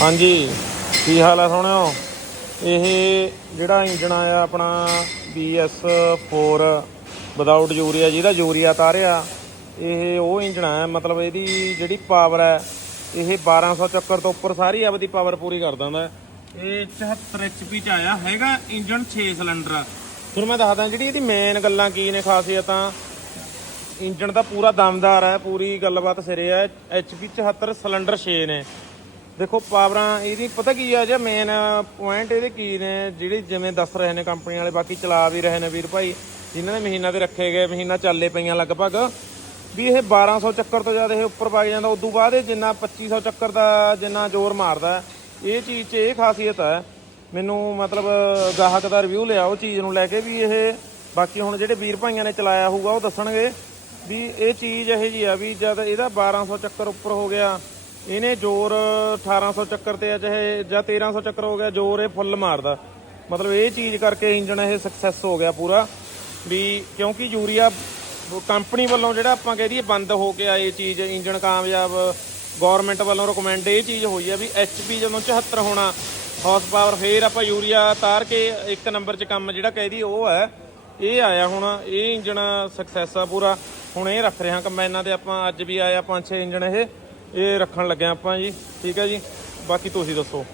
ਹਾਂਜੀ, ਕੀ ਹਾਲ ਹੈ ਸੋਹਣਿਓ? ਇਹ ਜਿਹੜਾ ਇੰਜਣ ਆਇਆ ਆਪਣਾ BS4 ਵਿਦਆਊਟ ਯੂਰੀਆ, ਜਿਹਦਾ ਯੂਰੀਆ ਤਾਰਿਆ, ਇਹ ਉਹ ਇੰਜਣ ਹੈ ਮਤਲਬ ਇਹਦੀ ਜਿਹੜੀ ਪਾਵਰ ਹੈ ਇਹ 1200 ਚੱਕਰ ਤੋਂ ਉੱਪਰ ਸਾਰੀ ਆਪਦੀ ਪਾਵਰ ਪੂਰੀ ਕਰ ਦਿੰਦਾ। ਹੈ। ਇਹ 74 HP ਚ ਆਇਆ, ਹੈਗਾ ਇੰਜਣ 6 ਸਿਲੰਡਰ ਫਿਰ ਮੈਂ ਦੱਸਦਾ ਜਿਹੜੀ ਇਹਦੀ ਮੇਨ ਗੱਲਾਂ ਕੀ ਨੇ ਖਾਸੀਅਤਾਂ, ਇੰਜਣ ਦਾ ਪੂਰਾ ਦਮਦਾਰ ਹੈ ਪੂਰੀ ਗੱਲਬਾਤ ਸਿਰੇ ਹੈ HP 74 ਸਿਲੰਡਰ 6 ਨੇ। ਦੇਖੋ, ਪਾਵਰਾਂ, ਇਹਦੀ ਪਤਾ ਕੀ ਆ, ਜੇ ਮੇਨ ਪੁਆਇੰਟ ਇਹਦੇ ਕੀ ਨੇ, ਜਿਹੜੇ ਜਿਵੇਂ ਦੱਸ ਰਹੇ ਨੇ ਕੰਪਨੀ ਵਾਲੇ, ਬਾਕੀ ਚਲਾ ਵੀ ਰਹੇ ਨੇ ਵੀਰ ਭਾਈ, ਜਿਨ੍ਹਾਂ ਦੇ ਮਹੀਨਾ ਤੇ ਰੱਖੇ ਗਏ, ਮਹੀਨਾ ਚੱਲੇ ਪਈਆਂ ਲਗਭਗ, ਵੀ ਇਹ 1200 ਚੱਕਰ ਤੋਂ ਜ਼ਿਆਦਾ ਇਹ ਉੱਪਰ ਵਗ ਜਾਂਦਾ, ਉਦੋਂ ਬਾਅਦ ਇਹ ਜਿੰਨਾ 2500 ਚੱਕਰ ਦਾ ਜਿੰਨਾ ਜ਼ੋਰ ਮਾਰਦਾ, ਇਹ ਚੀਜ਼ 'ਚ ਇਹ ਖਾਸੀਅਤ ਹੈ ਮੈਨੂੰ ਮਤਲਬ ਗਾਹਕ ਦਾ ਰਿਵਿਊ ਲਿਆ, ਉਹ ਚੀਜ਼ ਨੂੰ ਲੈ ਕੇ ਵੀ ਇਹ, ਬਾਕੀ ਹੁਣ ਜਿਹੜੇ ਵੀਰ ਭਾਈਆਂ ਨੇ ਚਲਾਇਆ ਹੋਊਗਾ, ਉਹ ਦੱਸਣਗੇ, ਵੀ ਇਹ ਚੀਜ਼ ਇਹ ਜੀ ਆ, ਵੀ ਜਦ ਇਹਦਾ 1200 ਚੱਕਰ ਉੱਪਰ ਹੋ ਗਿਆ ਇਹਨੇ ਜ਼ੋਰ 1800 ਚੱਕਰ ਤੇ ਆ, ਚਾਹੇ ਜਾਂ 1300 ਚੱਕਰ ਹੋ ਗਿਆ, ਜ਼ੋਰ ਇਹ ਫੁੱਲ ਮਾਰਦਾ। ਮਤਲਬ ਇਹ ਚੀਜ਼ ਕਰਕੇ ਇੰਜਣ ਇਹ ਸਕਸੈਸ ਹੋ ਗਿਆ ਪੂਰਾ। ਵੀ ਕਿਉਂਕਿ ਯੂਰੀਆ ਕੰਪਨੀ ਵੱਲੋਂ ਜਿਹੜਾ ਆਪਾਂ ਕਹਿ ਦਈਏ ਬੰਦ ਹੋ ਕੇ ਆਏ ਚੀਜ਼, ਇੰਜਣ ਕਾਮਯਾਬ ਗਵਰਨਮੈਂਟ ਵੱਲੋਂ ਰეკਮੈਂਡ ਇਹ ਚੀਜ਼ ਹੋਈ ਆ ਵੀ ਐਚਪੀ ਜਦੋਂ 74 ਹੋਣਾ ਹਾਰਸ ਪਾਵਰ ਫੇਰ ਆਪਾਂ ਯੂਰੀਆ ਤਾਰ ਕੇ ਇੱਕ ਨੰਬਰ 'ਚ ਕੰਮ ਜਿਹੜਾ ਕਹਿ ਦਈਏ ਉਹ ਹੈ ਇਹ ਆਇਆ ਹੁਣ, ਇਹ ਇੰਜਣ ਸਕਸੈਸ ਆ ਪੂਰਾ। ਹੁਣ ਇਹ ਰੱਖ ਰਹੇ ਹਾਂ ਕੰਬਾਈਨਾਂ ਤੇ ਆਪਾਂ ਅੱਜ ਵੀ ਆਇਆ ਪੰਜ ਛੇ ਇੰਜਣ ਇਹ। ਇਹ ਰੱਖਣ ਲੱਗੇ ਆਪਾਂ ਜੀ ਠੀਕ ਹੈ ਜੀ? ਬਾਕੀ ਤੁਸੀਂ ਦੱਸੋ।